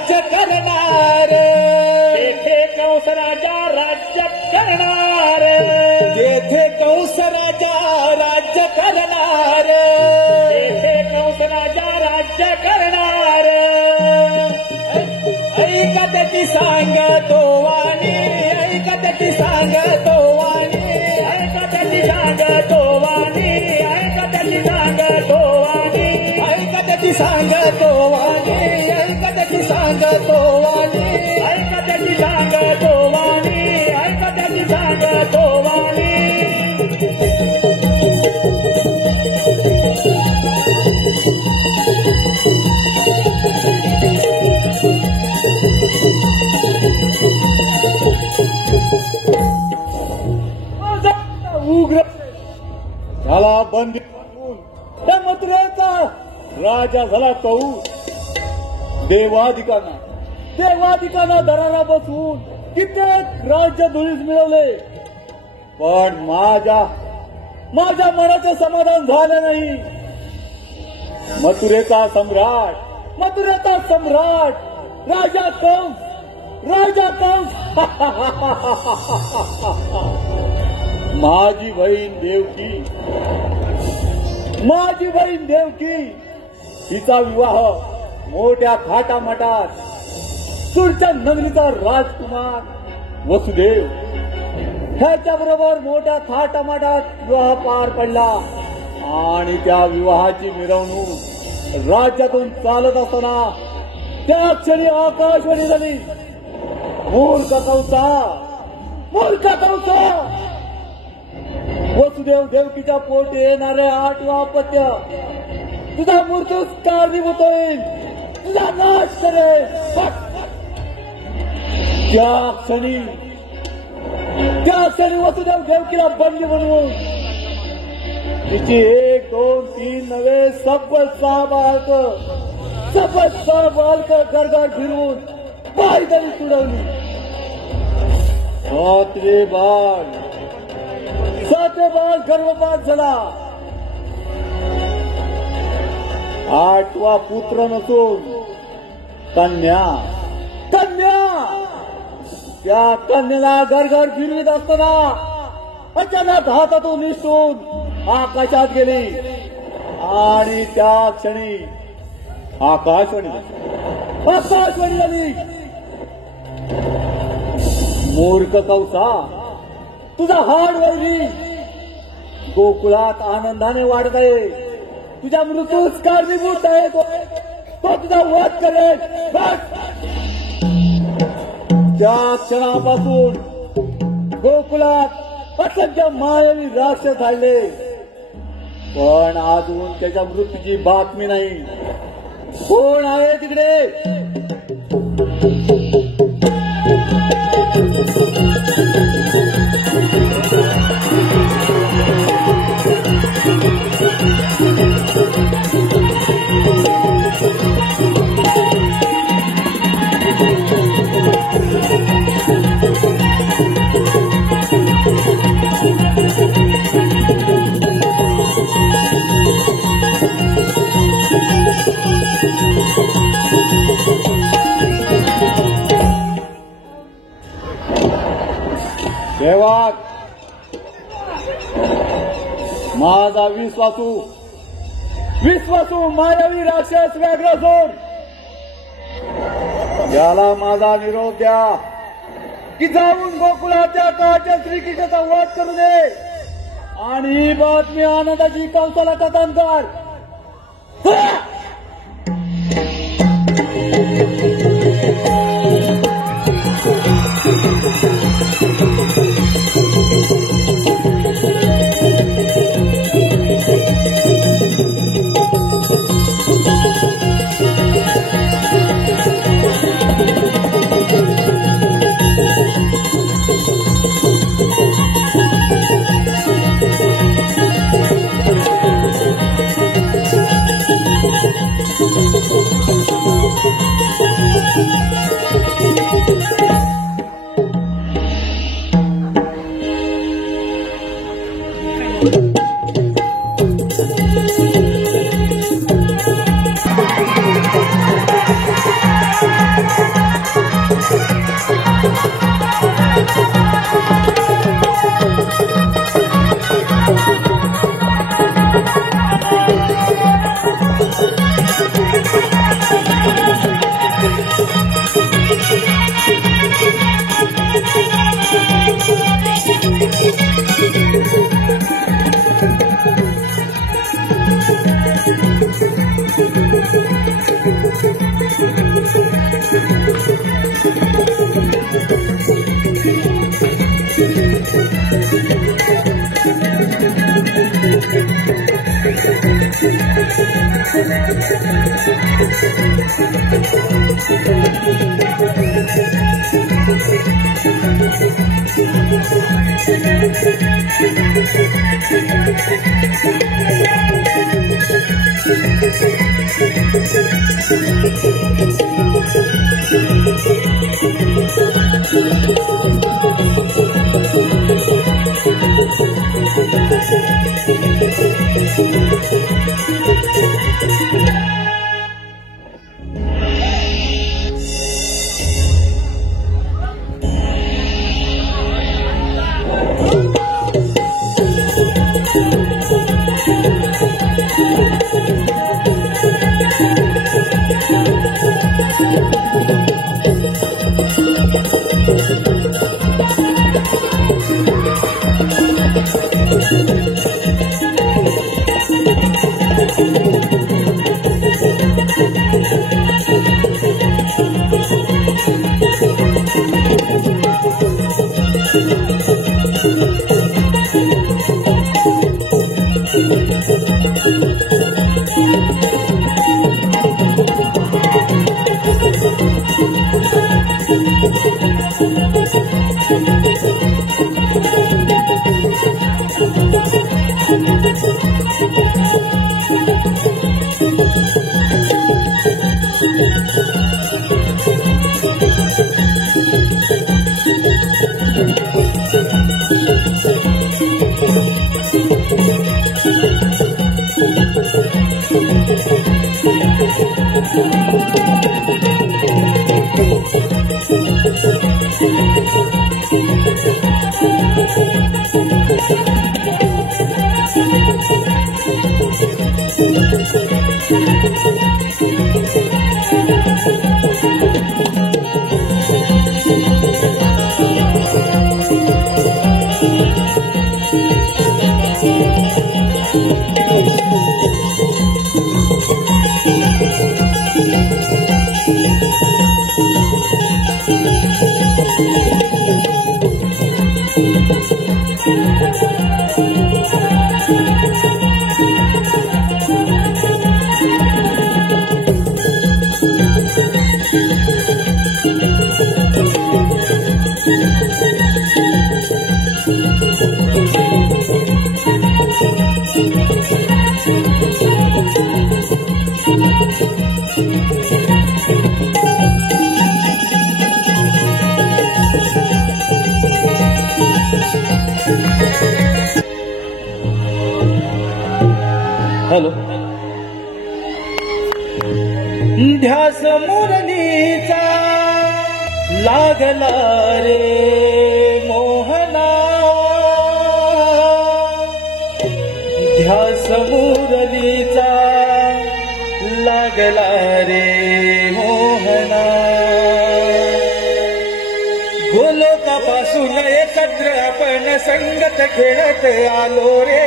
राज्य करणार, जेथे कंस राजा राज्य करणार, जेथे कंस राजा राज्य करणार, जेथे कंस राजा राज्य करणार. ऐका त्याची सांगतो वाणी, ऐका त्याची सांगतो वाणी, ऐका त्याची सांगतो वाणी, ऐका त्याची सांगतो वाणी, ऐका त्याची सांगतो वाणी, ऐका त्याची सांगतो वाणी. ऐका त्याची सांगतो वाणी, ऐका त्याची सांगतो वाणी. उग्र झाला बंदी त्या मथुरेचा राजा झाला कौस. देवाधिकांना दरारा बसवून कित्येक राज्य धुळीस मिळवले, पण माझ्या मनाचे समाधान झालं नाही. मथुरेचा सम्राट राजा कंस माझी बहीण देवकी हिचा विवाह मोठ्या थाटामाटात सुरच्या नगरीचा राजकुमार वसुदेव ह्याच्याबरोबर मोठ्या थाटामाटात विवाह पार पडला. आणि त्या विवाहाची मिरवणूक राज्यातून चालत असताना त्या क्षणी आकाशवाणी झाली, मूर्ख कंसा, वसुदेव देवकीच्या पोटी येणारे 8वा अपत्य तुझा मृत्यूच कारणीभूत होईल, तुझा नाश करेल. त्या क्षणी वसुदेव देवकीला बंदी बनवून तिची 1, 2, 3 नव्हे सब्बल 6 बालक गरगड फिरवून पायदळी तुडवली. 7वे बाळ गर्भपात झाला. 8वा पुत्र नसून कन्या. त्या कन्याला गरगड फिरवीत असताना अचानक हातातून निसटून आकाशात गेली. आणि त्या क्षणी आकाशवाणी झाली, मूर्ख कंसा, तुझा हाड वैरी गोकुळात आनंदाने वाढत आहे, तुझ्या मृत्यूच कारणीभूत आहे. तो तुझा वध करेल. त्या क्षणापासून गोकुळात असंख्य मायावी राक्षस झाले, पण अजून त्याच्या मृत्यूची बातमी नाही. कोण आहे तिकडे? देवा, माझा विश्वासू मायावी राक्षस व्याघ्रसोर याला माझा निरोप द्या की जाऊन गोकुळाच्या काळच्या श्रीकृष्णाचा वध करू दे आणि ही बातमी आनंदाची कंसाला कथन कर. हॅलो. ध्यास मुरलीचा लागला रे मोहना, ध्यास मुरलीचा लागला रे मोहना. गोलोकापासून एकत्र आपण संगत खेळत आलो रे.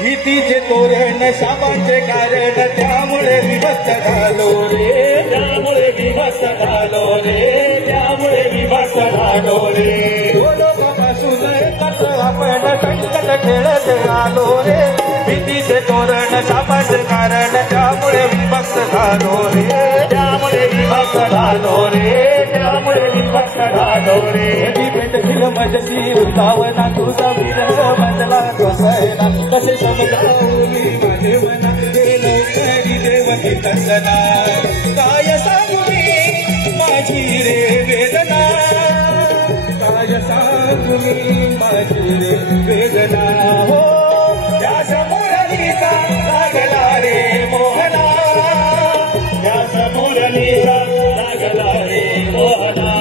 भीतीचे तोरण शापाचे कारण त्यामुळे विभक्त झालो रे. त्यामुळे विभक्त झालो रे. त्यामुळे विभक्त झालो रे. गोलोकापासून एकत्र आपण संकट खेळत आलो रे. भीतीचे तोरण शापाचे कारण त्यामुळे विभक्त झालो रे. त्यामुळे विभक्त झालो रे. त्यामुळे विभक्त झालो रे. भेट फिल्मची वृंदावना तुझा विरह बदला कोसळला. कसे समजावली माझे मना गेलो तरी देवकी तसना. काय सांगू मी माझी रे वेदना. काय सांगू मी माझी रे वेदना. हो ध्यास मुरलीचा लागला रे मोहना. ध्यास मुरलीचा लागला रे मोहना.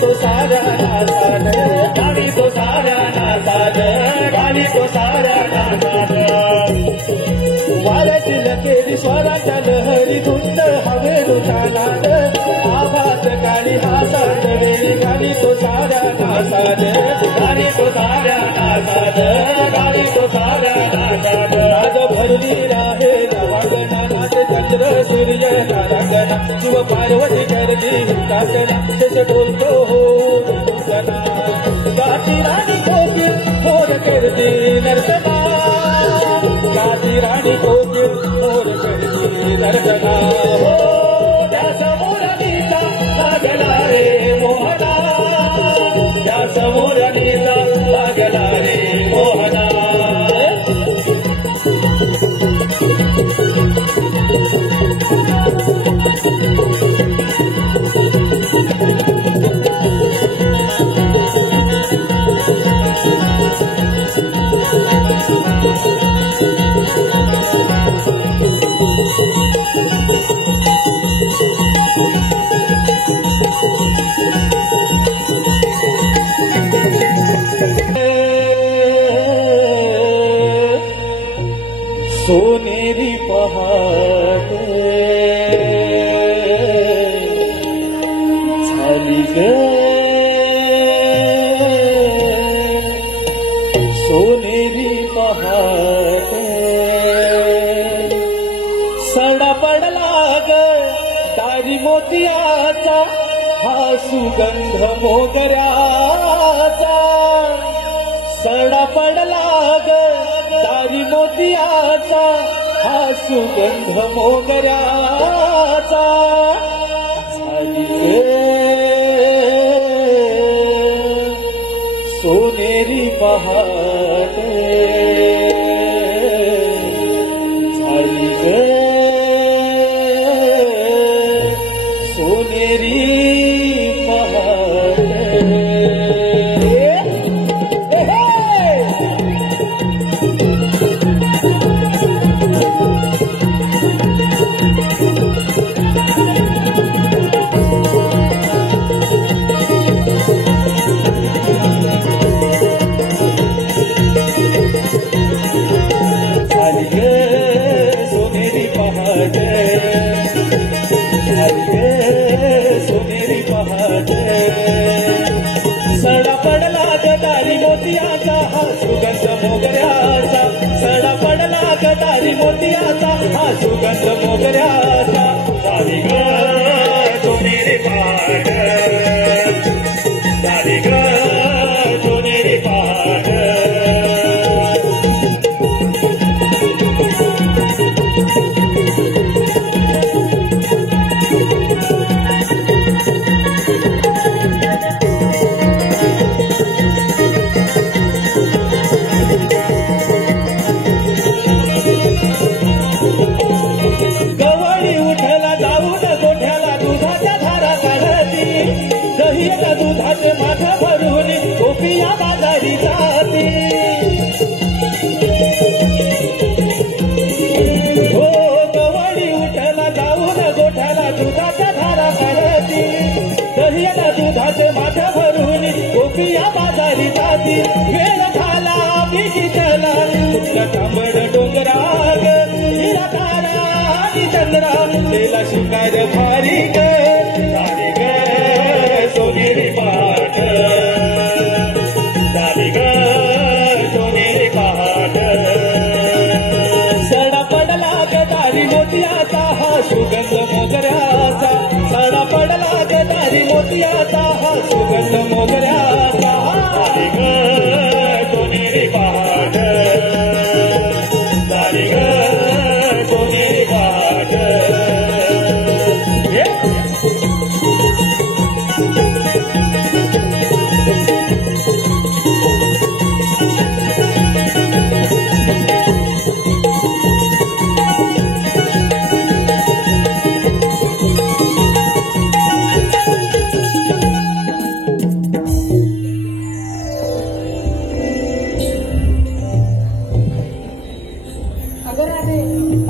तो साऱ्या नासात गाडी तो साऱ्या नासात गाडी तो साऱ्या नासात वाऱ्याची लकेरी स्वराच्या लहरी धुंद हवेरू तानात आभास काळी हातात वेळी गाडी तो साऱ्या नासात गाडी तो साऱ्या नासात गाडी तो साऱ्या नासात राज भरली राहे नवागणात चंद्र सूर्य तारागणा शिव पार्वती गर्दी काकणा तेच बोलतो हो गाठी राणी कोकिल मोर करती नर्तना गाठी राणी कोकिल मोर करती नर्तना हो त्या समोर नीता लागला रे मोहना त्या समोर नीता लागला रे मोहना सोनेरी पहाट झाली ग सोनेरी पहाट सडा पडला ग दारी मोतियाचा हा सुगंध मोगऱ्याचा सडा पडला ग दारी मोतियाचा हा सुगंध मोगऱ्याचा झाली सोनेरी पहाट झाली सोनेरी पहाट सोनेरी पहाट सडा पडला गदारी मोतियाचा हा सुगंध मोगऱ्याचा सडा पडला गदारी मोतियाचा हा सुगंध मोगऱ्याचा झाली ग सोनेरी पहाट झाली ग सोनेरी पहाट दुधाचे माथा भरून गोपिया बाजारी जाते हो गवळी उठला जाऊन गोठ्याला दुधाच्या धारा काढती दह्याला दुधाचे माथा भरून गोपिया बाजारी जाती वेळ झाला बिजीतला तांबड डोंगराग हिरा तारा आणि चंद्रा तेला शिकार भारी ग सोनेरी पहाट झाली ग सोनेरी पहाट सडा पडला गदारी मोतियाचा हा सुगंध मोगऱ्याचा सडा पडला गदारी मोतियाचा हा सुगंध मोगऱ्याचा झाली ग सोनेरी पहाट झाली ग सोनेरी पहाट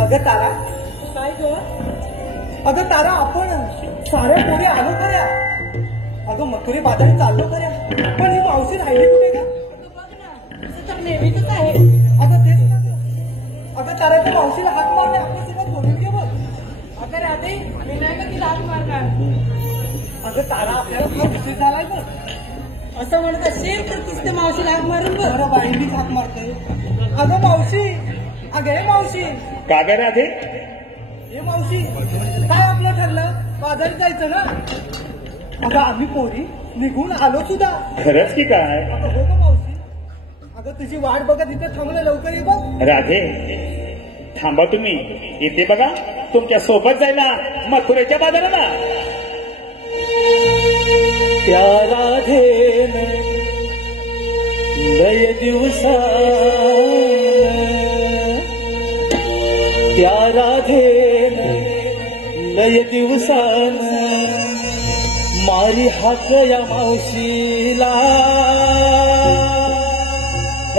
अगं तारा काय ग? अगं तारा आपण साऱ्या पोरी आलो खऱ्या अगं मथुरे बाजारात चाललो खऱ्या, पण ही मावशी राहिली कुठे का? तर नेहमीच आहे. अगं तेच ना गं. अगं तारा त्या मावशीला हात मारले, आपल्या सगळ्यात बोलून घे बघ. अगं राधे, मी नाही का तिला हात मारणार. अगं तारा आपल्याला फार विषय झालाय बघ. असं म्हणत असेल तर तीच त्या मावशीला हात मारून बघ. बरं बाई मीच हात मारतोय. अगं मावशी, अगं हे मावशी, का ग राधे? हे मावशी, काय आपलं ठरलं? बाजारात जायचं ना? अगं आम्ही पोरी निघून आलो सुद्धा. खरंच की काय? अगं हो गं मावशी. अगं तुझी वाट बघत इथे थांबलं, लवकर ये बघ. राधे थांबा तुम्ही इथे बघा, तुमच्या सोबत जायला मथुरेच्या बाजाराला. त्या राधेन लय दिवसानं, त्या राधेन लय दिवसानं मारी हाक या मावशीला.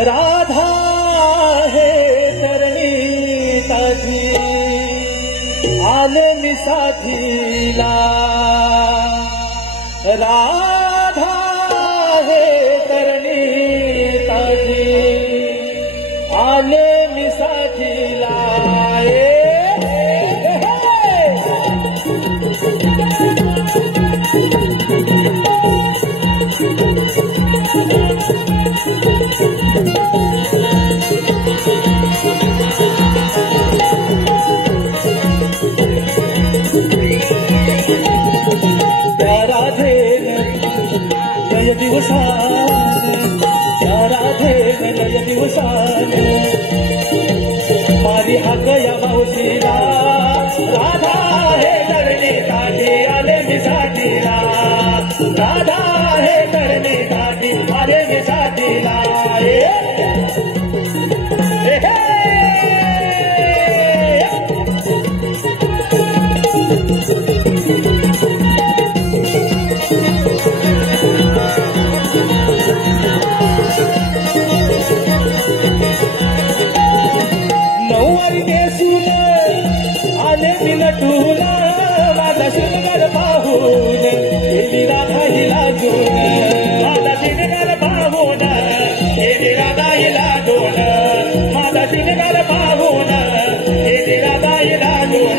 राधा हे तरणी ताजी आलं मी साथीला. राधा हे तरणी ताजी आले मी साथीला. त्या राधेन लय दिवसान, त्या राधेन लय दिवसान मारी हाक या मावशीला. राधा हे तरणी ताजी आले मी साथीला. राधा हे तरणी ताजी आले मी साथीला. नऊवारी नेसून आले मी नटून, माझा शिरगार पाहून गेली राधा ही लाजून. माझा शिरगार पाहून गेली राधा ही लाजून. माझा शिरगार पाहून गेली राधा ही लाजून.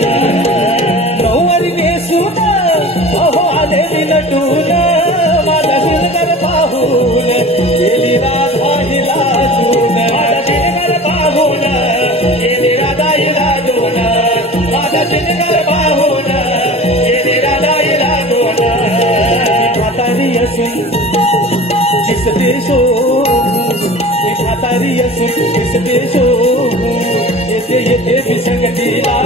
नऊवारी नेसून अहो आले मी नटून, माझा शिरगार पाहून गेली राधा ही लाजून. माझा शिरगार पाहून गेली राधा ही लाजून. माझा शिरगार पाहून गेली राधा ही लाजून. म्हातारी असून दिसते शोभून, म्हातारी असून दिसते शोभून येते येते मी संगतीला.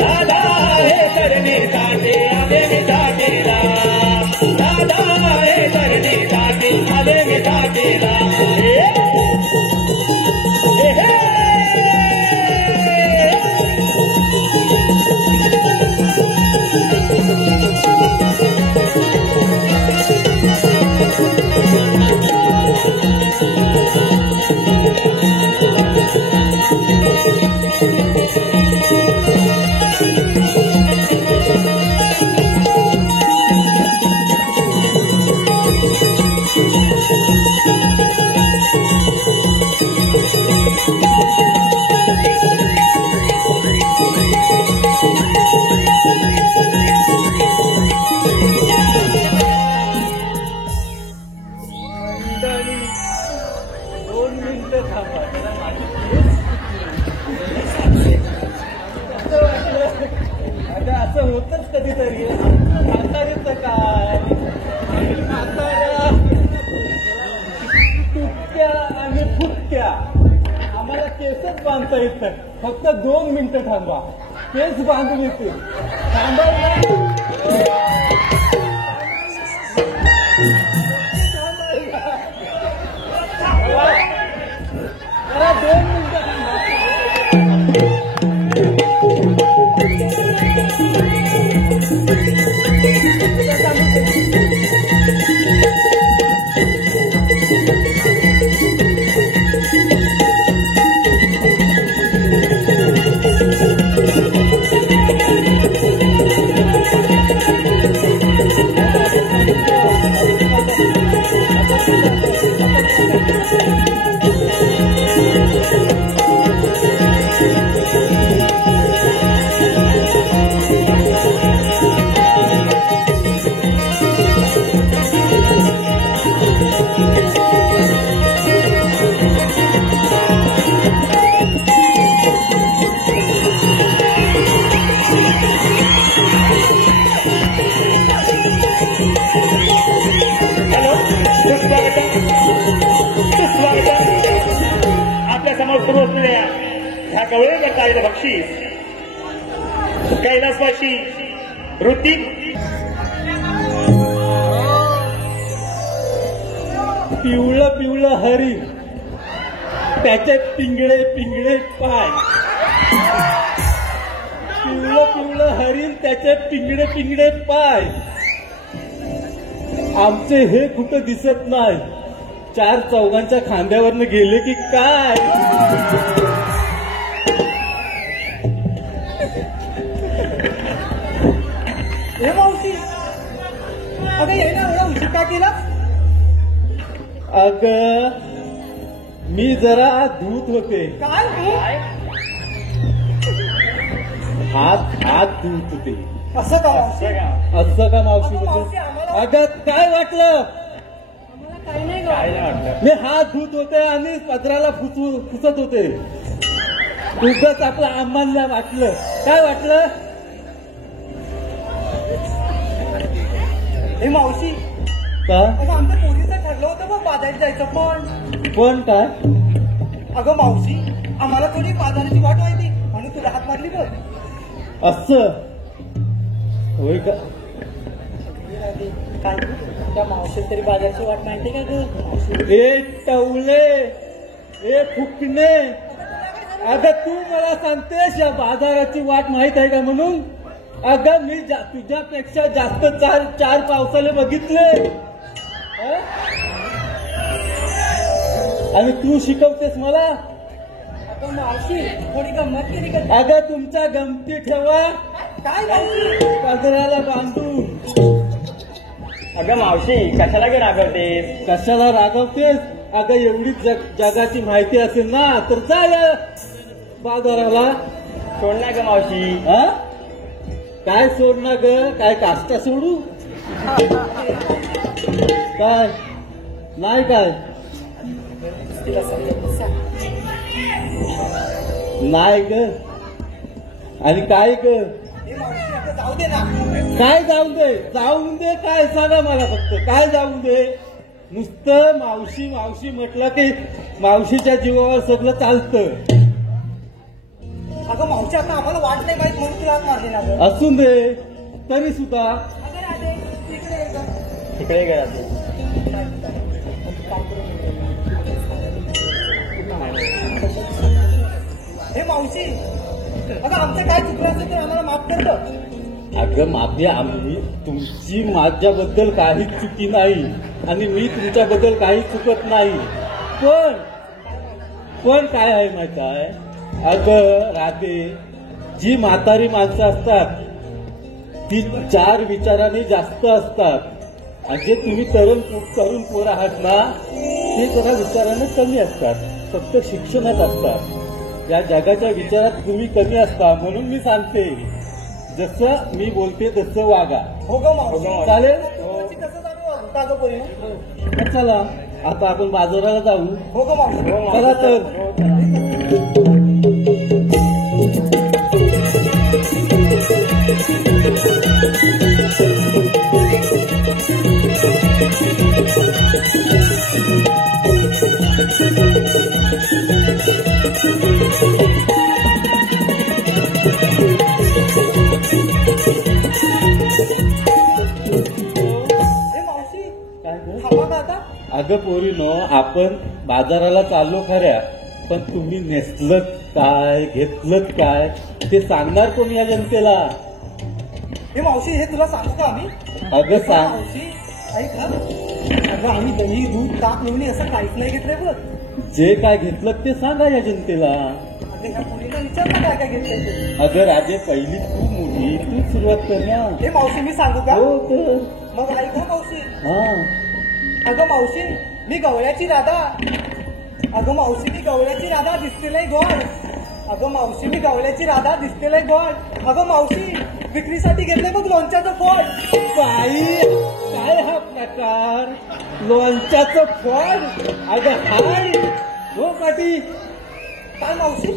राधा हे तरणी ताजी आले मी साथीला. राधा हे तरणी ताजी आले मी साथीला. असं होतच कधीतरी. म्हातारीचं काय, म्हाताऱ्या तुटक्या आणि फुटक्या. आम्हाला केसच बांधता येत नाही. फक्त 2 मिनिटं थांबा, केस बांधून येतील. थांबा जरा 2 मिनिटं थांबा. काय बक्षीस कैलासवासी ऋतिक पिवळं पिवळं हरी त्याचे पिंगळे पिंगळे पाय पिवळं पिवळं हरिण त्याचे पिंगळे पिंगळे पाय आमचे हे कुठं दिसत नाही चार चौघांच्या खांद्यावरनं गेले की काय हे मावशी अगं ये ना एवढा उशीर का केला अग मी जरा धूत होते काय हात धूत होते असं का मावशी असं का मावशी म्हणजे अगं काय वाटलं आम्हाला काही नाही गं. मी हात धुत होते आणि पदराला फुसत होते उगाच आपलं आम्हाला वाटलं काय वाटलं हे मावशी का अगं आमच्या पोरीचं ठरलं होतं बघ बाजारात जायचं पण काय अगं मावशी आम्हाला थोडी बाजाराची वाट माहिती म्हणून तुला हात मारली बघ असं होय का काय त्या मावशी तरी बाजाराची वाट माहिती का गं ए टवले ए फुकणे अगं तू मला सांगतेस या बाजाराची वाट माहित आहे का म्हणून अगं मी तुझ्यापेक्षा जास्त चार पावसाले बघितले हं? आणि तू शिकवतेस मला अगं मावशी थोडी गंमत केली का अगं तुमच्या गमती ठेवा काय मावशी पदराला बांधून अगं मावशी कशाला गे रागवतेस कशाला रागवतेस अगं एवढीच जगाची माहिती असेल ना तर जा या बाजाराला सोड ना ग मावशी हा काय सोडणार ग काय काष्टा सोडू काय नाही काय तिला समजत सांग नाही ग आणि काय ग हे मावशी आता जाऊ दे ना काय जाऊन दे काय सांगा मला फक्त काय जाऊन दे नुसतं मावशी मावशी म्हटलं की मावशीच्या जीवावर सगळं चालतं अगं मावशी आता आम्हाला वाट नाही माहित म्हणून तुला हात मारली ना गं असून दे तरी सुद्धा अगं राधे तिकडे ये गं. तिकडे गे राहते हे मावशी अगं आमचं काय चुकलं असेल तर आम्हाला माफ कर गं. अगं माफी आम्ही तुमची माझ्याबद्दल काहीच चुकी नाही आणि मी तुमच्याबद्दल काही चुकत नाही पण काय आहे माहिती आहे अगं राधे जी म्हातारी माणसं असतात ती चार विचाराने जास्त असतात आणि जे तुम्ही तरुण पोर आहात ना ते जरा विचाराने कमी असतात फक्त शिक्षणात असतात या जगाच्या विचारात तुम्ही कमी असता म्हणून मी सांगते जसं मी बोलते तसं वागा हो गं मावशी चालेल मावशी कसं जाणू का गं पोरी चला आता आपण बाजाराला जाऊ हो गं मावशी चला तर हे मावशी काय गं? थांबा का आता अगं पोरीनो आपण बाजाराला चाललो खऱ्या पण तुम्ही नेसलं काय घेतलं काय ते सांगणार कोण या जनतेला हे मावशी हे तुला सांगू का आम्ही अगं सांग मावशी ऐक हा अगं आम्ही दही दूध ताक लोणी असं काहीच नाही घेतलंय बघ जे काय घेतलं ते सांगा या जनतेला अगं ह्या मुलीला विचार ना काय काय घेतलंय ते. अगं राजे पहिली तू मुली तू सुरुवात कर ना हे मावशी मी सांगू का हो तर मग ऐक हा मावशी हा अगं मावशी मी गवळ्याची राधा अगं मावशी मी गवळ्याची राधा दिसतेलय गोड अगं मावशी मी गवळ्याची राधा दिसतेलय गोड अगं मावशी विक्रीसाठी घेतलंय बघ लोणच्याचं फळ बाई काय हा प्रकार लोणच्याचं फळ अगं हाय हो पाटी काय मावशी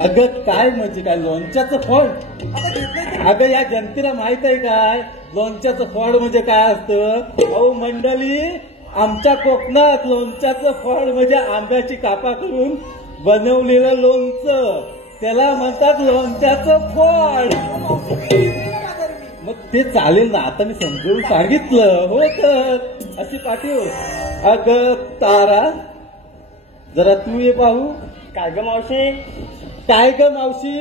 अगं काय म्हणजे काय लोणच्याचं फळ आता घेतलंय ते. अगं या जनतेला माहित आहे काय लोणच्याचं फळ म्हणजे काय असतं अहो मंडळी आमच्या कोकणात लोणच्याचं फळ म्हणजे आंब्याची कापा करून बनवलेलं लोणचं त्याला म्हणतात लोणच्याचं फळ. अगं मावशी विक्रीला म्हातारी मी. मग ते चालेल ना, आता मी समजून सांगितलं हो. तर अशी पाठीव. अगं तारा, जरा तू ये पाहू. काय ग मावशी? काय ग मावशी,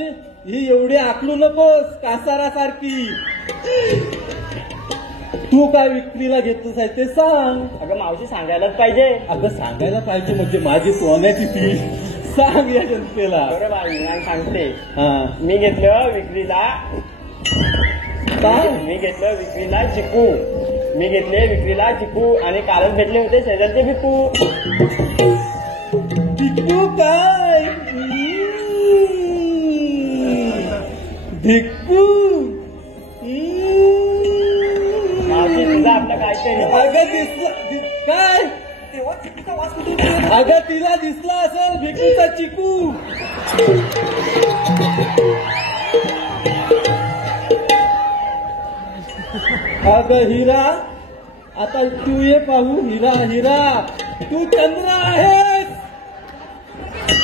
ही एवढी आकलू नकोस कासारासारखी. तू काय विक्रीला घेतलंस आहे ते सांग. अगं मावशी सांगायलाच पाहिजे. अगं सांगायला पाहिजे म्हणजे माझी सोन्याची ती. सांग या जनतेला. बरं बाई मी सांगते. हा मी घेतलं विक्रीला काय? मी घेतलं विक्रीला चिकू. मी घेतले विक्रीला चिकू आणि कालच भेटले होते शेजारचे भिकू. भिक्कू काय? भिक्कू. मावशी तुझं आपलं काहीतरी. अगं काय? तेव्हा चिकीचा वास कुठून येतो? अगं तिला दिसला असेल भिक्कूचा चिकू. अगं हिरा, आता तू ये पाहू. हिरा हिरा, तू चंद्र आहेस.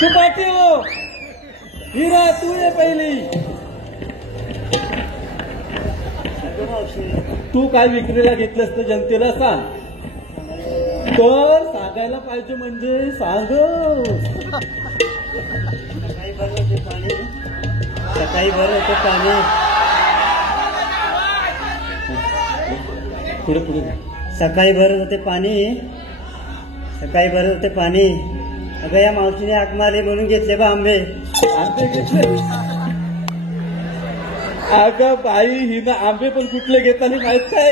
तू पाठव. हिरा तू ये पहिली. तू काय विक्रीला घेतलंस तर जनतेला सांग. तर सांगायला पाहिजे म्हणजे सांग. सकाळी बरं होते पाणी. सकाळी बरं होते पाणी. पुढे पुढे. सकाळी भरत होते पाणी. सकाळी भरत होते पाणी. अगं या मावशीने हाक मारली म्हणून घेतले बा आंबे. आंबे घेतले. अगं बाई, हिनं आंबे पण कुठले घेताना माहित काय?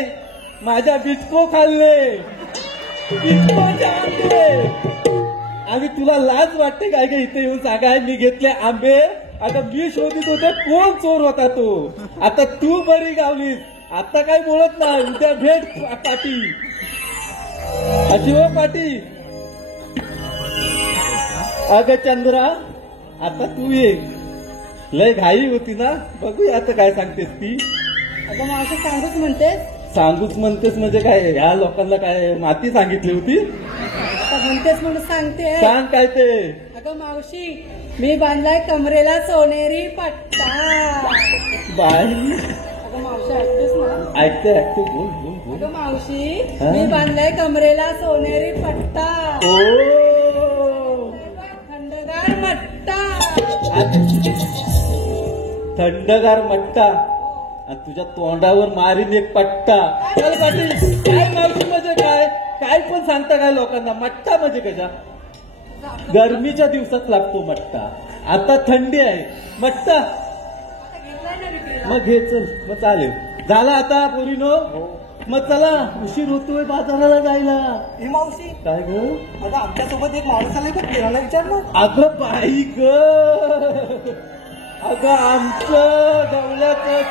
माझ्या बिचको खाल्ले. बिचकोचे आंबे. आणि तुला लाज वाटते काय ग इथे येऊन सांगाय मी घेतले आंबे? अगं मी शोधित होते कोण चोर होता तो. आता तू बरी गावलीस. आता काय बोलत नाही. उद्या भेट पाटी. अशी हो पाटी. अगं चंद्रा, आता तू ये. लय घाई होती ना. बघूया आता काय सांगतेस ती. अगं मावशी सांगूच म्हणतेस. सांगूच म्हणतेस म्हणजे काय? ह्या लोकांना काय माती सांगितली होती? आता म्हणतेस म्हणून सांगते. सांग काय ते. अगं मावशी, मी बांधलाय कमरेला सोनेरी पट्टा. बाय अगं मावशी ऐकतेस ना? ऐकते ऐकते. बोल बोल बोल. अगं मावशी, हा? मी बांधलाय कमरेला सोनेरी पट्टा. ओ थंडगार मट्टा. थंडगार मट्टा. आणि तुझ्या तोंडावर मारीन एक पट्टा. चल पाटील, काय मावशी म्हणजे काय? काय पण सांगता काय लोकांना? मट्टा म्हणजे कशा? गरमीच्या दिवसात लागतो मट्टा. आता थंडी आहे. मट्टा घेतलाय ना विक्रीला? मग घे. चल मग चालेल. झाला आता पोरीनो. मग चला, उशीर होतोय बाजाराला जायला. ही मावशी, काय ग? अगं आमच्यासोबत एक माणूस आलाय बघ, किराणा विचारलं. अगं बाई ग. अगं आमचं गवल्याचं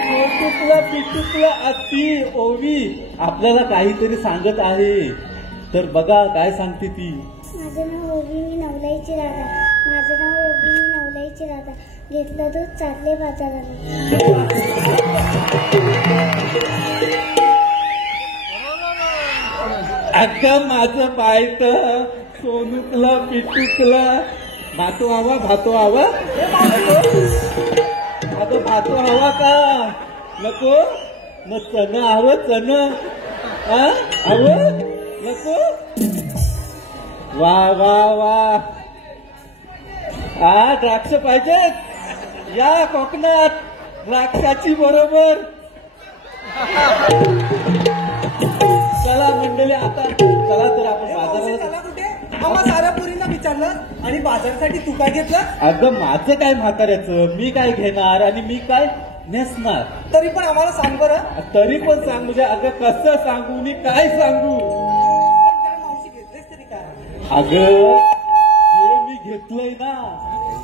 छोटुकलं पिटुकलं अति ओवी आपल्याला काहीतरी सांगत आहे. तर बघा काय सांगते ती. माझं नाव ओवी, मी नवलाईची राधा. माझं नाव ओवी, मी नवलाईची राधा. घेतलं दूध, चालले बाजाराला. अगं माझं पायत सोनुकलं पिटुकलं. भातो हवा, भातो हवा. अगं भातो हवा का नको? मग चण हवं, चण हवं नको? वा वा वा. द्राक्ष पाहिजेत. या कोकणात द्राक्षाची बरोबर. चला मंडळी, आता चला तर आपण हे मावशी बाजाराला. चला कुठे? आम्हा साऱ्या पोरींना विचारलं आणि बाजारासाठी तू काय घेतलं? अगं माझं काय म्हाताऱ्याचं, मी काय घेणार आणि मी काय नेसणार? तरी पण आम्हाला सांग बरं. तरी पण सांग म्हणजे अगं कसं सांगू, मी काय सांगू? पण काय मावशी घेतलेस तरी काय? अगं जे मी घेतलंय ना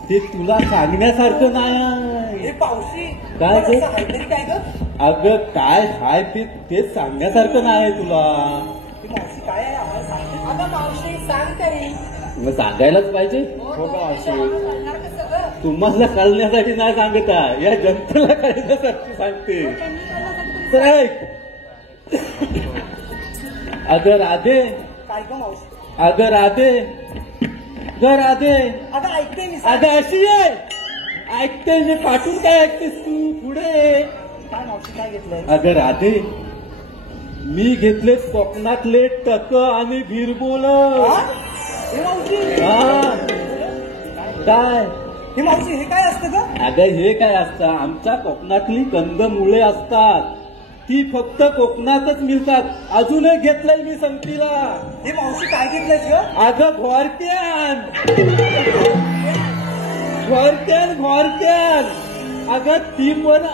ते तुला सांगण्यासारखं नाही. हे पावशी काय पण ते? असं आहे तरी काय ग? अगं काय हाय ते सांगण्यासारखं नाही तुला. ही मावशी काय आहे आम्हाला सांगते. अगं मावशी सांग तरी. मग सांगायलाच पाहिजे. हो का मावशी? सांगणार कसं ग? तुम्हाला कळण्यासाठी नाही सांगत आहे, या जनतेला कळण्यासाठी सांगते. त्यांनी त्यांना सांगतो. तर ऐक. अगं राधे, काय ग मावशी? अगं राधे, ग राधे, अगं ऐकते मी अगं अशी आहे, ऐकते मी पाठून काय ऐकतेस तू पुढे. काय मावशी काय घेतलंय? अगं राधे, मी घेतले कोकणातले टक आणि भिरबोल. हा? हे मावशी काय हे मावशी हे काय असतं ग? अगं हे काय असतं, आमच्या कोकणातली कंदमुळे असतात, ती फक्त कोकणातच मिळतात. अजूनही घेतलंय मी संगतीला. हे मावशी काय घेतलंयस ग? अगं घोरक्यान, घोरक्यान घोरक्यान. अगं ती पण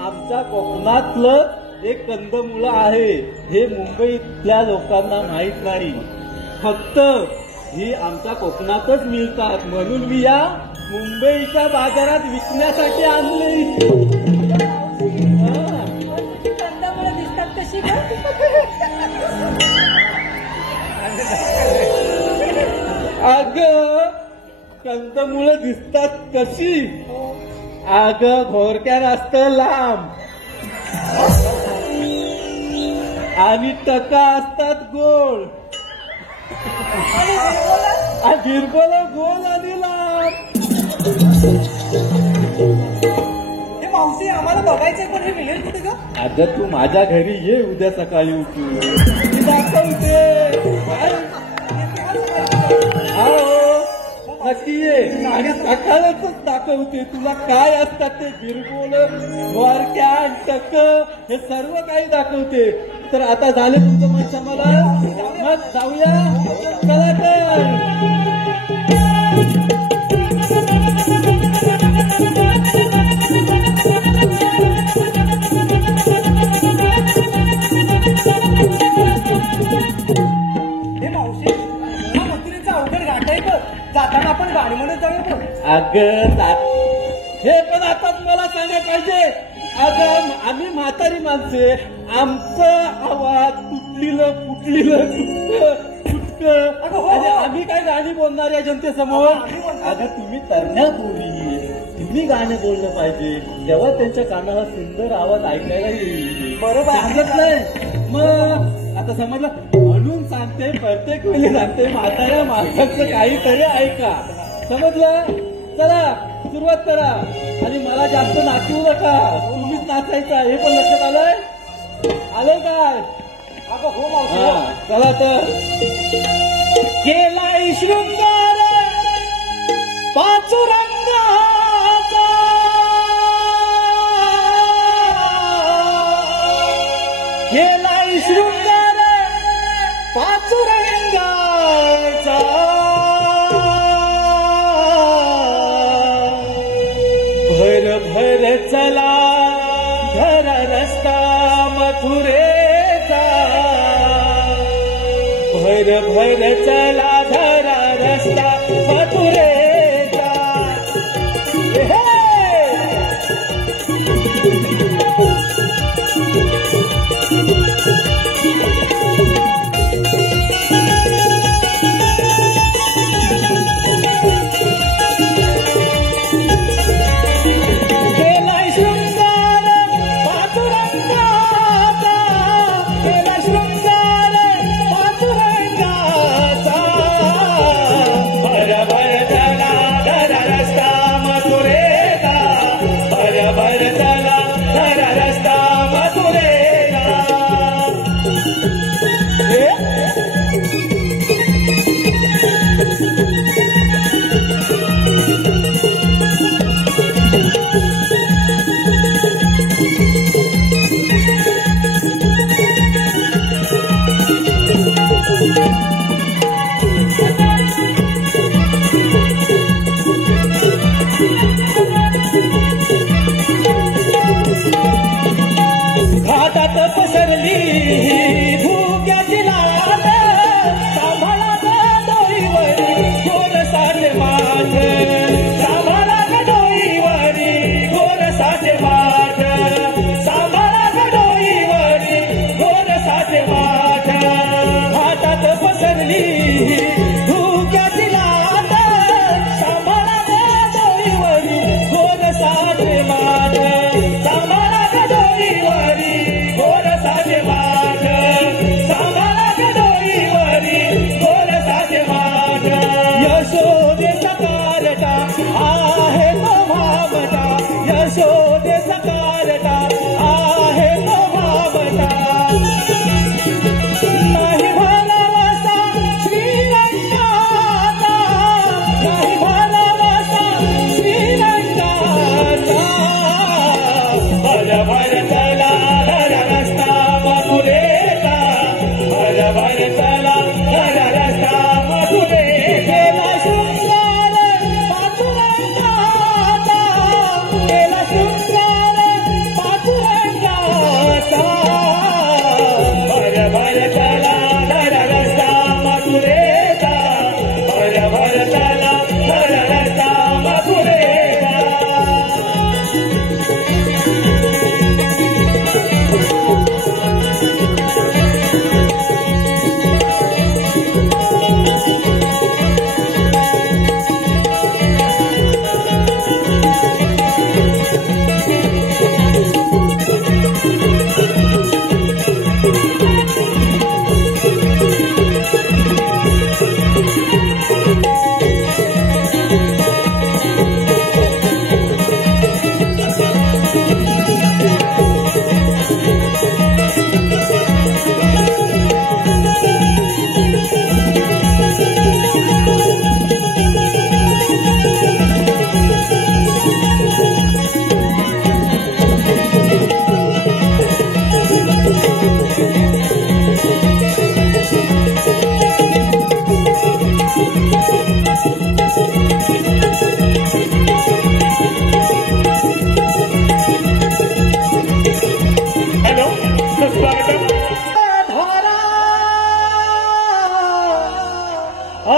आमच्या कोकणातलं एक कंदमुळं आहे. हे मुंबईतल्या लोकांना माहित नाही, फक्त ही आमच्या कोकणातच मिळतात, म्हणून मी या मुंबईच्या बाजारात विकण्यासाठी आणली. कंदमुळं दिसतात कशी ग? अगं कंदमुळं दिसतात कशी? अगं घोरक्यान असतं लांब आणि टका असतात गोल, आणि भिरबोल गोल आणि लांब. हे मावशी आम्हाला बघायचंय, पण हे मिळेल कुठे ग? अगं तू माझ्या घरी ये उद्या सकाळी उठून, मी दाखवते. हो नक्की ये, आणि सकाळच दाखवते तुला काय असतात ते भिरबोल, घोरक्या, टक, हे सर्व काही दाखवते. तर आता झाले तुमचं मन समाधान, मग जाऊया. चला तर. हे मावशी हा मथुरेचा अवघड घाट आहे बघ, जाताना आपण गाडीमध्ये जाऊया बघ. अगं हे पण आताच मला सांगायला पाहिजे. अगं आम्ही म्हातारी माणसे, आमचं आवाज तुटलेलं फुटलेलं आणि आम्ही काय गाणी बोलणार या जनतेसमोर. अगं तुम्ही तरण्या बोली, तुम्ही गाणं बोललं पाहिजे, तेव्हा त्यांच्या कानाला सुंदर आवाज ऐकायला येईल. बरोबर. सांगितलंय मग आता समजलं, म्हणून सांगते, प्रत्येक वेळी सांगते, म्हाताऱ्या माणसाचं काहीतरी ऐका. समजलं? चला सुरुवात करा, आणि मला जास्त नाचवू नका, तुम्हीच नाचायचा, हे पण लक्षात आलंय काय? अगं हो मावशी. हा चला तर. केलाय शृंगार पाचुरंगाचा, केलाय शृंगार पाचुरंगाचा, भर भर चला धरा रस्ता मथुरेचा, भर भर चला धरा रस्ता मथुरेचा. केलाय शृंगार पाचुरंगाचा, केलाय शृंगार पाचुरंगाचा, भर भर चला धरा रस्ता मथुरेचा.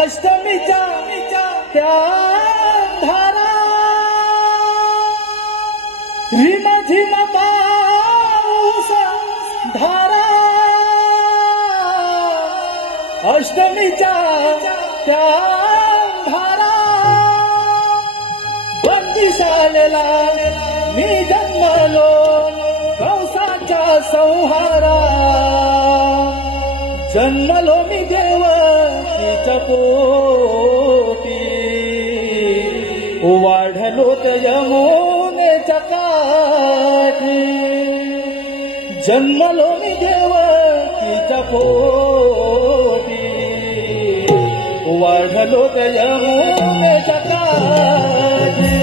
अष्टमीच्या त्या धारा झिम झिम पाऊस धारा अष्टमीच्या त्या धारा बंदिशालेला मी जन्मलो कंसाच्या संहारा जन्मलो मी देवकीच्या पोटी वाढलो त्या यमुनेच्या काठी जन्मलो मी देवकीच्या पोटी वाढलो त्या यमुनेच्या काठी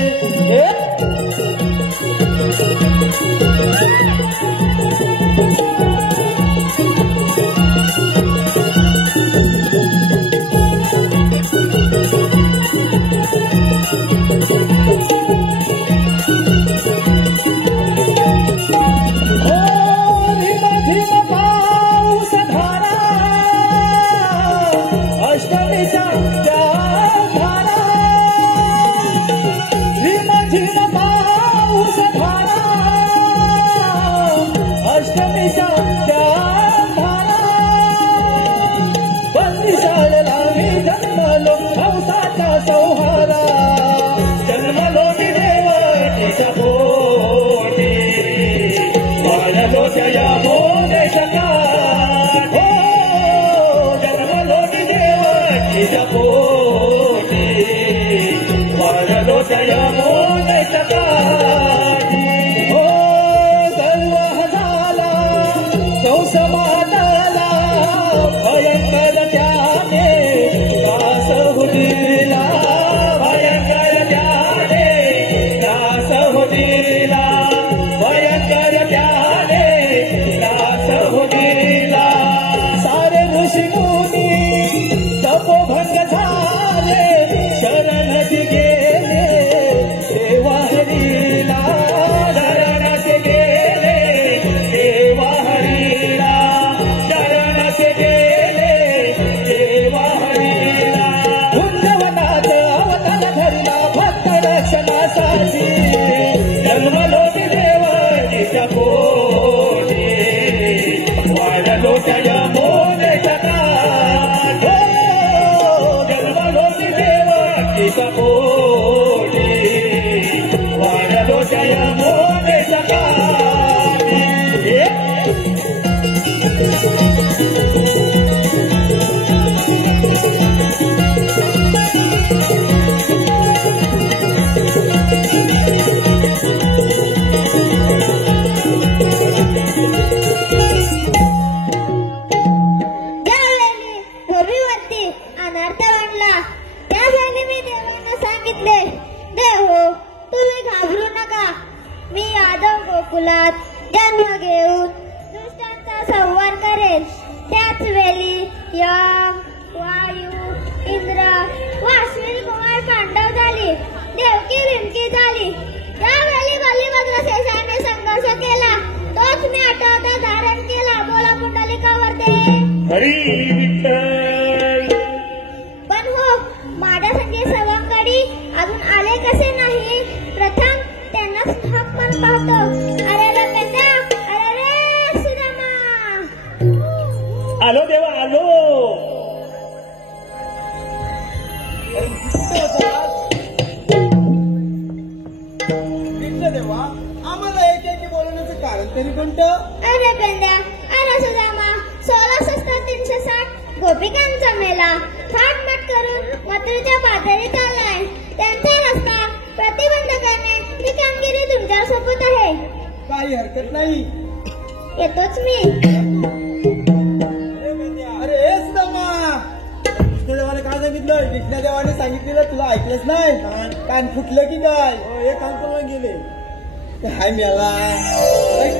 अष्टमीच्या त्या धारा बंदिशाळेला मी जन्मलो कंसाच्या संहारा जन्मलो मी देवकीच्या पोटी वाढलो त्या यमुनेच्या काठी जन्मलो मी देवकीच्या पोटी वाढलो त्या यमुनेच्या काठी समाधाला भयंकर त्याने दास होतीला भयंकर त्याने दास होतीला भयंकर त्याने दास होतीला सारे ऋषी मुनी तपोभंग झाले शरणच गेले देवा हरीला शरणच गेले देवा हरीला शरणच गेले देवा हरीला कुंजवनात अवतार धरला भक्त रक्षणासाठी जन्मलो मी देवकीच्या पोटी वाढलो त्या यमुनेच्या काठी जन्मलो मी देवकीच्या पोटी वाढलो त्या यमुनेच्या काठी त्यावेळी भूमीवरती अनर्थ वाढला त्यावेळी मी देवांना सांगितले देव हो तुम्ही घाबरू नका मी यादव गोकुलात जन्म घेऊन दुष्टांचा संहार करेन त्याच वेळी यम वायू इंद्र व अश्विनी कुमार पांडव झाली देवकी विमकी झाली त्यावेळी बलिभद्र शेषाने संघर्ष केला तोच मी आठवता धारण केला बोला पुंडलिकावरती हरी विठ्ठल पण हो माझ्या संगे सवंगडी अजून आले कसे नाही प्रथम त्यांनाच हाक पण पाहतो अरे रे पेंड्या अरे रे सुदामा आलो देवा आलो देवा आम्हाला एक बोलण्याचं कारण तरी कोणतं अरे पेंड्या अरे सुदामा 1660 गोपिकांचा मेला थाटमाट करून मथुरेच्या पादरी चाललाय त्यांचा रस्ता प्रतिबंध करणे ही कामगिरी तुमच्यासोबत आहे काही हरकत नाही येतोच मी अरे हे सुदामा कृष्णदेवाने काय सांगितलं कृष्णदेवाने सांगितलेलं तुला ऐकलंच नाही कान फुटलं की काय हे कान तर गेले काय मेला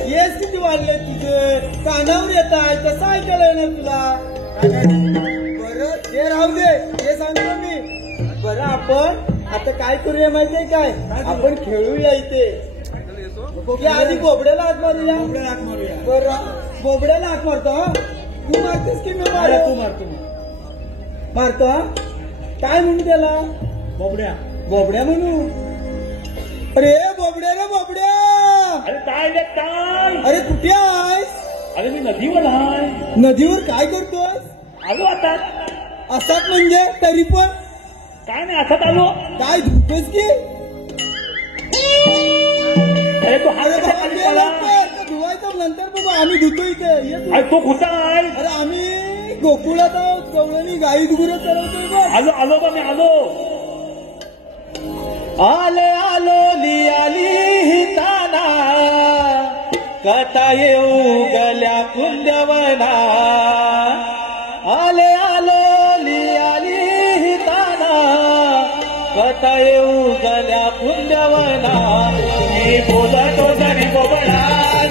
केस किती वाढले तुझे कानावर येत आहे कसं ऐकायला येणार तुला बरं ते राहू दे हे सांगतो मी बरं आपण आता काय करूया माहितीये काय आपण खेळूया इथे की आधी बोबड्याला हात मारूया बरं बोबड्याला हात मारतो हा तू मारतेस की मी मारतो तू मारतो हा काय म्हणू त्याला? बोबड्या. बोबड्या म्हणू? अरे बोबड्या रे बोबड्या, अरे काय रे काय? अरे कुठे आहेस? अरे मी नदीवर आहे. नदीवर काय करतोय? आलो आता. असाच म्हणजे तरी पण काय नाही असंच आलो. काय धुतोस की? अरे तू अरे हात बाबा, ये लवकर, तो धुवायचं नंतर बघू, आम्ही धुतो इथे. ये तू. अरे तो कुठं आहे? अरे आम्ही गोकुळात आहोत, गवळणी गाई गुरं चरवतोय बघ. आलो आलो बा मी आलो. आले आलो लियाली हिताना, कथा येऊ गल्या कुंदवना. आले आलो लियाली हिताना, कथा येऊ गल्या कुंदवना. मी बोलतो तरी बोबडा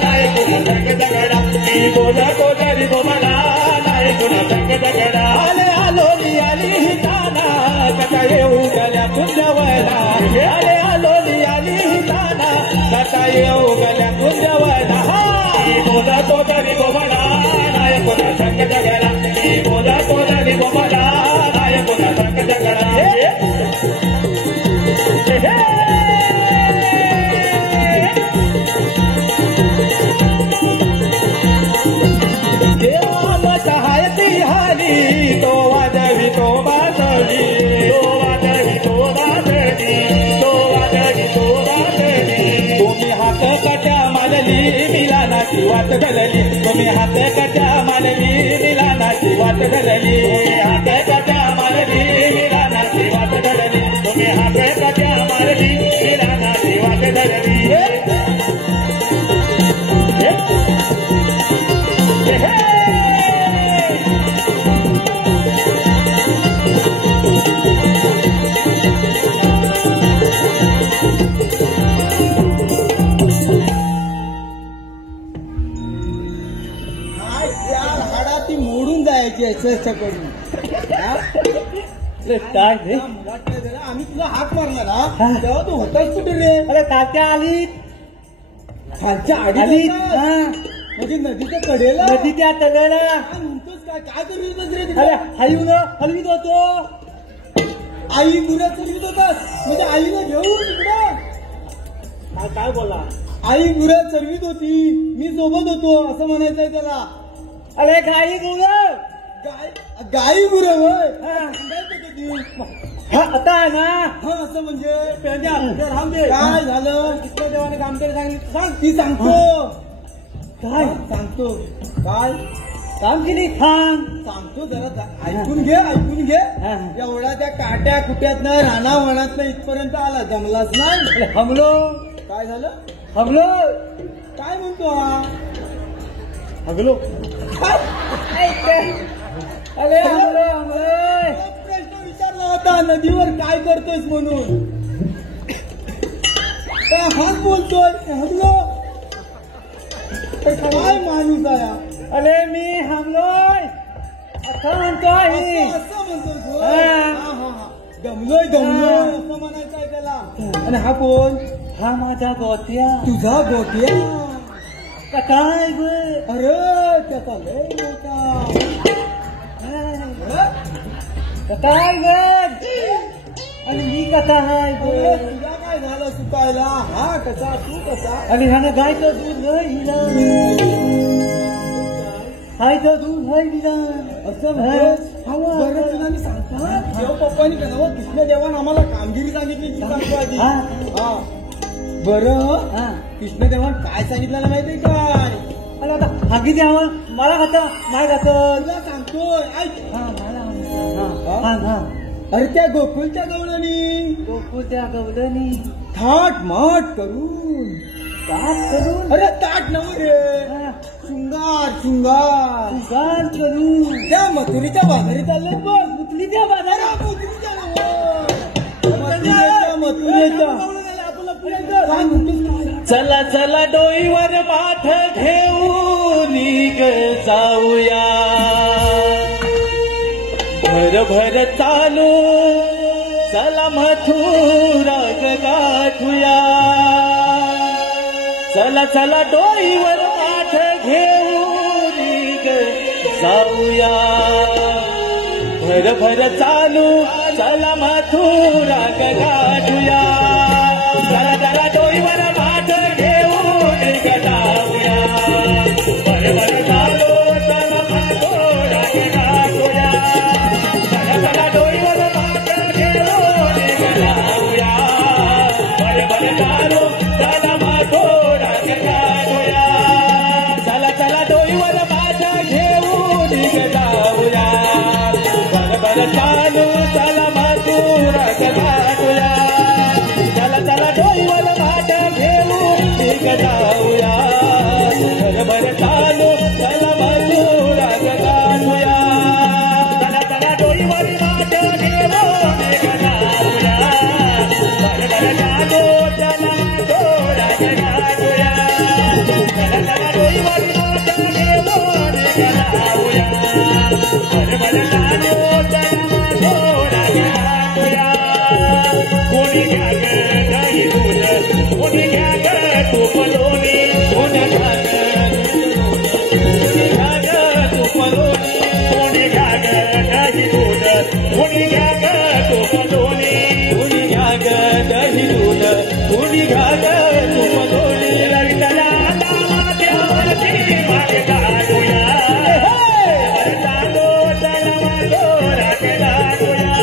नाही कुणा संग दगडा. मी बोलतो तरी बोबडा नाही कुणा संग दगडा. आले आलो लियाली हिताना, कथा येऊ गल्या कुंदवना. आले आलो लियाली हिताना, कथा येऊ गल्या कुंदवना. मी बोलतो तरी बोबडा नाही कुणा संग दगडा. मी बोलतो तरी बोबडा नाही कुणा संग दगडा. देवा सहायती हाली, तो वाजवी तो बाजवी. तो वादळी तो वादळी तो वादळी तो वादळी. तुम्ही हात कट्या मानली मिलानाची वाट घालली. तुम्ही हात कट्या मानली मिलानाची वाट घालली. हात कट्या मारली मिलानाची वाट धरली. तुम्ही हात कट्या मारली मिलानाची वाट धरली. काय यार, हाडा ती मोडून जायची अशा करून. काय रे? आम्ही तुला हाक मारला ना, तेव्हा तू होताच कुठे रे? अरे तात्या आली. खालच्या आली. आडीला का? हा. म्हणजे नदीच्या कडेला. नदीच्या तळ्याला. काय म्हणतोस? काय करीत बस रे अरे तिकडे? हलवीत होतो. आई गुरा चरवीत होतास म्हणजे आईला घेऊन तिकडं. काय बोला? आई गुरा चरवीत होती, मी सोबत होतो असं म्हणायचंय त्याला. अरे गाई गुरं. गाई गुरं होय. हा. सांगायचं कधी? हा, आता आहे ना. हा असं म्हणजे राम दे. काय झालं? कृष्ण देवाने काम केलं सांगितलं. सांग, ती सांगतो. काय सांगतो काय काम केली? थांब. सांगतो जरा ऐकून घे, ऐकून घे. हा. एवढा त्या काट्या कुट्यातनं राणा वनातनं इथपर्यंत आला, जमलाच नाही. अरे हमलो. काय झालं? हमलो. काय म्हणतो हा? हगलो. अरे हमलो हमलो. प्रश्न विचारला होता नदीवर काय करतोयस म्हणून. काय हाच बोलतोय हमलो. काय माणूस आहे हा? अरे मी हमलोय असं म्हणतोय. असं म्हणतोय तो? हा. हा, हा, हा. दमलोय दमलोय असं म्हणायचं आहे त्याला. आणि हा कोण? हा माझा गोत्या. तुझा गोट्या. काय ग? अरे त्याचा लय मोठा. काय ग? आणि मी कसा हाय अरे, ग? तुला काय झालं सुकायला? हा कसा, तू कसा? आणि ह्यानं गायचं दूध घय हिला. हायचं दूध घय हिला. असं म्हणतोस? बरं तुला मी सांगतो हा. देव पप्पानी करावं, कृष्णदेवानं आम्हाला कामगिरी सांगितली ती सांगतो आधी. हा. हा. बरं हा. कृष्णदेवान काय सांगितलं माहितीये काय? अरे आता हागी द्यावं मला खातं नाही खातं. तुला सांगतोय ऐक. हा मला हा हा. अरे त्या गोकुळच्या गवळणी गोकुळच्या गवलनी थाट माट करून ताट करून. अरे ताट नव रे, हा. शृंगार शृंगार गान करून त्या मथुरीच्या बाजारी चाललेत बघ. मुतलीच्या बाजारात. मथुरीच्या आपल्याला चला चला डोईवर माठ घेऊन ग जाऊया. भर भर चालू चला मथुरा गाठूया. चला चला डोईवर माठ घेऊन ग जाऊया. भर भर चालू चला मथुरा गाठूया चला चला डोईवर माठ घेऊन गटाऊया बर बर चालो चला मथुरा गाठूया चला चला डोईवर माठ घेऊन गटाऊया बर बर चालो चला मथुरा गाठूया चला चला डोईवर माठ घेऊन गटाऊया बर बर चालो चला मथुरा गाठूया चला चला डोईवर माठ घेऊन गटाऊया बर बर चालो चला मथुरा गाठूया चला चला डोईवर माठ घेऊन गटाऊया बर बर चालो चला मथुरा गाठूया चला चला डोईवर माठ घेऊन गटाऊया बर बर चालो चला मथुरा गाठूया कोणी घ्या ग दही दूध कोणी घ्या ग तूप लोणी कोणी घ्या ग तूप लोणी कोणी घ्या ग दही दूध कोणी घ्या ग तूप लोणी कोणी घ्या ग दही दूध कोणी घ्या ग तूप लोणी रवितला देवाची माग काढूया चालो चला मथुरा गाठूया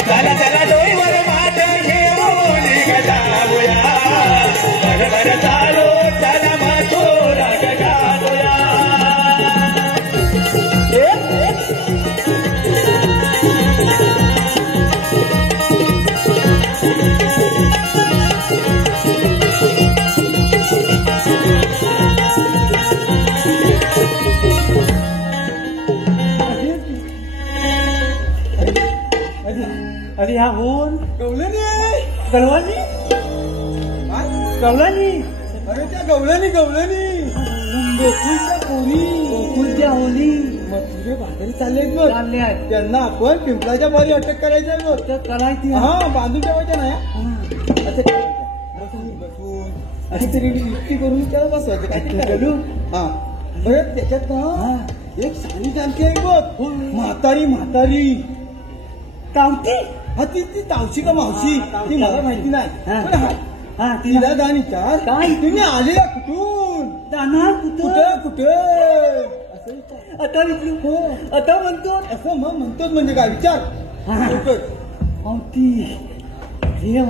चला चला डोईवर माठ घेऊन गटाऊया बर बर चालो चला मथुरा गाठूया अरे हा होऊन गवळणी गवळणी गवळणी अरे त्या गवळणी गोकुळच्या कोणी गोकुळच्या होली मथुरे बाहेर चालले चालले आहेत त्यांना आपण पिंपळाच्या बारी अटक करायचं आहे करायची हा बांधून ठेवायच्या नाही असं बसून अशी तरी युक्ती करून त्याला बसवायचं काय करू हा बरं त्याच्यात ना एक साडी जाणती आहे बघ म्हातारी तावती हा ती तावशी का मावशी ती मला माहिती नाही हा तिला दानी चार काय तुम्ही आलेला कुठून जाणार कुठे आता विचारू हो आता म्हणतो असं मग म्हणतोच म्हणजे काय विचार मावती हे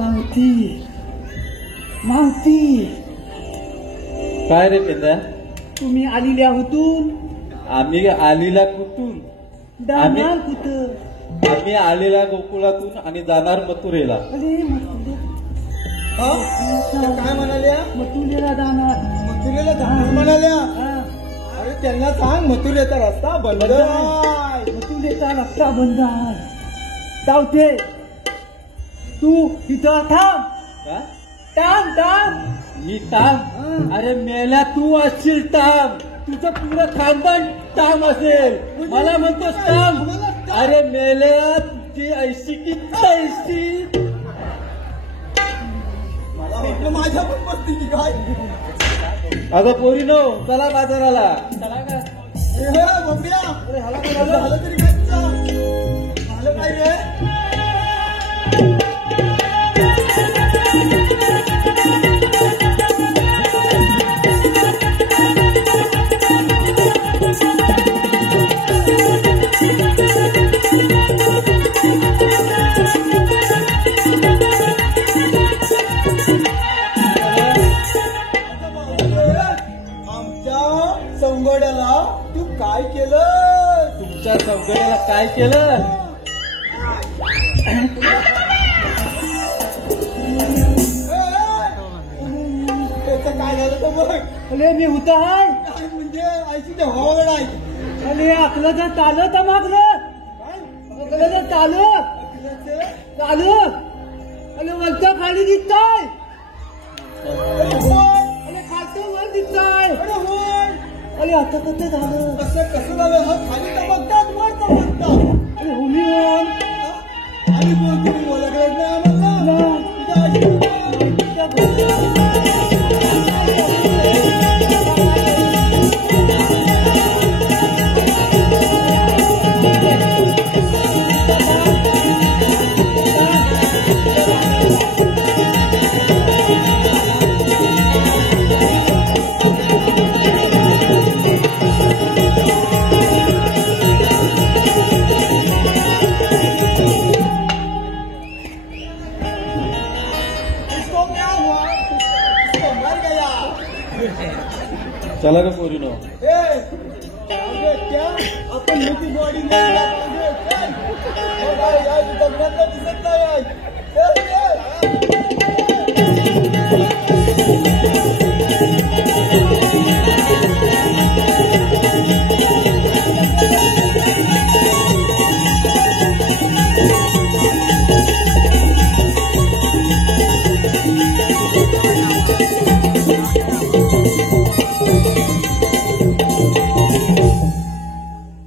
मावती काय रे पेंद्या तुम्ही आलेल्या होतून आम्ही आलेला कुठून जाणार कुठं आम्ही आलेला गोकुळातून आणि जाणार मथुरेला अरे काय म्हणाल्या मथुरेला जाणार म्हणाल्या अरे त्यांना सांग मथुरेचा रस्ता बंद मथुरेचा रस्ता बंद आहे जाऊते तू तिथं थांब थांब मी टांग अरे मेल्या तू असशील टांग तुझं पुरं खानदान टांग असेल मला म्हणतोस टांग अरे मेल्या तुझी ऐशी की तैशी माझ्या पण पत्ती काय अगं पोरीनो चला बाजाराला चला का बंबिया अरे हाला झालं तरी काय झालं काय रे संगोड्याला तू काय केलं तुमच्या संगड्याला काय केलं त्याचं काय झालं तर बघ अरे मी होता आहे म्हणजे आईची ते हवागड आहे अरे आपलं जर चालू तर मागलं आपलं जर चालू अरे वरच्या खाली दिसताय अरे खालचं वर दिसताय अरे आता कसं झालं कसं झालं हा खाली चमकतात वर चमकतात अरे होमी आणि कोणी बोलत नाही आम्हाला चला रे पोरीनो. आपण मोठी बॉडी दिसत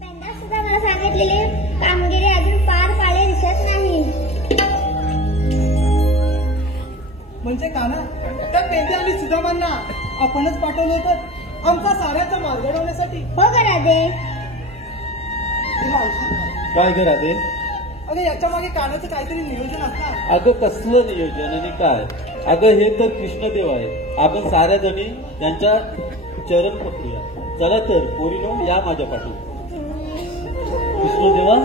पेंडा सुद्धा मला सांगितलेली कामगिरी अजून पार पाडले दिसत नाही. म्हणजे काना त्या पेंड्या आणि सुदामांना आपणच पाठवलं होतं आमचा साऱ्याचा मार्ग अडवण्यासाठी. हो का राधे? मावशी काय करा ते? अगं याच्या मागे कानाचं काहीतरी नियोजन असणार. अगं कसलं नियोजन आणि काय? अगं हे तर कृष्णदेव आहे. आपण साऱ्या जणी त्यांच्या चरण पकडूया. चला तर पोरीनो, या माझ्या पाठी. कृष्णदेवा,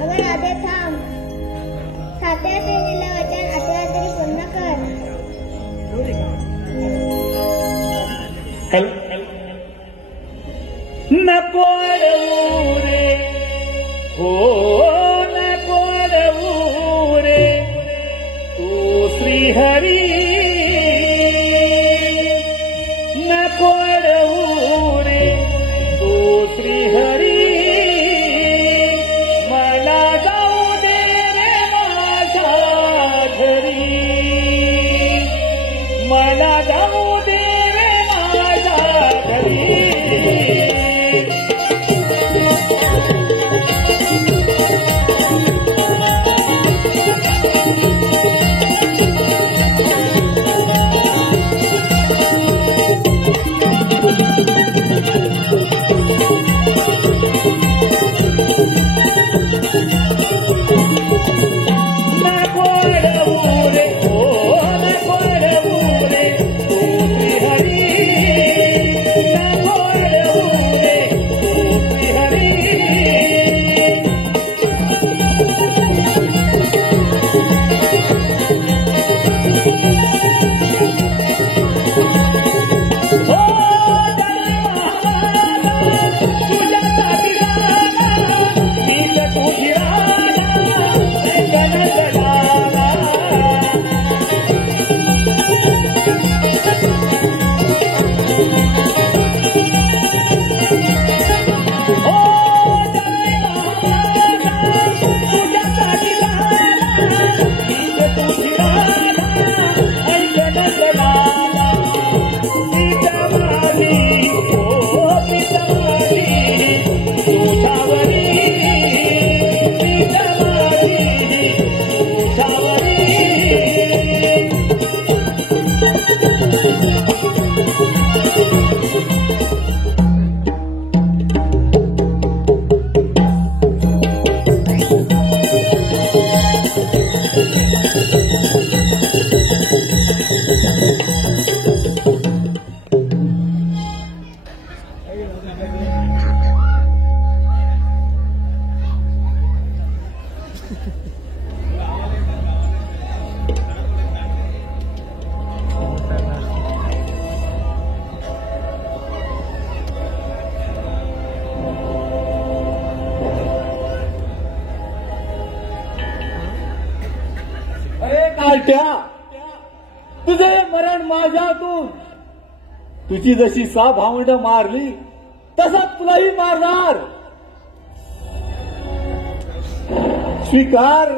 अगं राधे थांब. 7व्या पेढीला वचन 8व्या तरी पूर्ण कर. नको अडवू रे, हो नको अडवू रे, तू श्रीहरी. नको अडवू रे, तू श्रीहरी. मला जाऊ दे रे माझ्या घरी. मला जाऊ दे रे माझ्या घरी. नको अडवू रे, हो नको अडवू रे, तू श्रीहरी. नको अडवू रे, तू श्रीहरी. हो तुझ्यासाठी राधा, मीच तुझी राधा, जनगणाला. हो तुझ्यासाठी राधा, मीच तुझी राधा, जनगणाला. मीच्या मारी, हो मीच्या मारी, तुझ्यावरी. मीच्या मारी, तुझ्यावरी. अरे कालट्या, तुझे मरण माझ्यातून. तुझी जशी 6 भावंड मारली तसा तुलाही मारणार. स्वीकार.